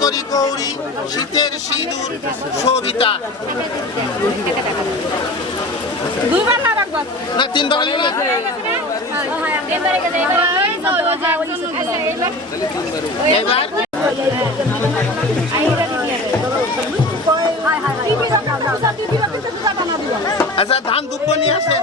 করি কৌরি শীতের সিঁদুর শোভিতা দুইবার না রাখব? না তিনবার না? এবার? আচ্ছা ধান দুব্ব নিয়ে আসেন।